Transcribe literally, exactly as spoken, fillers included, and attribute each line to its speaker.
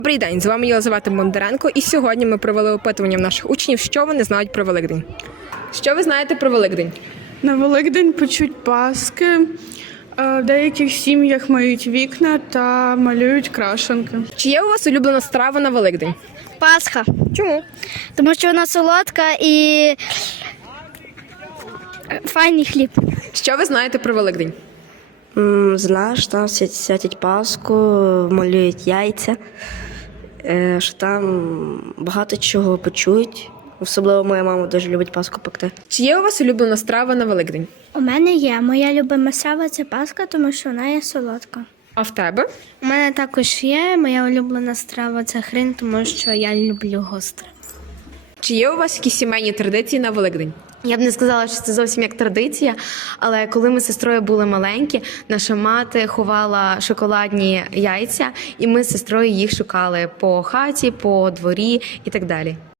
Speaker 1: Добрий день, з вами Єлизавета Бондаренко, і сьогодні ми провели опитування в наших учнів, що вони знають про Великдень. Що ви знаєте про Великдень?
Speaker 2: На Великдень печуть паски, в деяких сім'ях миють вікна та малюють крашенки.
Speaker 1: Чи є у вас улюблена страва на Великдень?
Speaker 3: Пасха,
Speaker 1: Чому?
Speaker 3: тому що вона солодка і файний хліб.
Speaker 1: Що ви знаєте про Великдень?
Speaker 4: М, Знаєш, там свят- святять Пасху, малюють яйця, е, що там багато чого почують. Особливо моя мама дуже любить Пасху пекти.
Speaker 1: Чи є у вас улюблена страва на Великдень?
Speaker 3: У мене є. Моя любима страва – це паска, тому що вона є солодка.
Speaker 1: А в тебе?
Speaker 3: У мене також є. Моя улюблена страва – це хрін, тому що я люблю гостре.
Speaker 1: Чи є у вас якісь сімейні традиції на Великдень?
Speaker 5: Я б не сказала, що це зовсім як традиція, але коли ми з сестрою були маленькі, наша мати ховала шоколадні яйця, і ми з сестрою їх шукали по хаті, по дворі і так далі.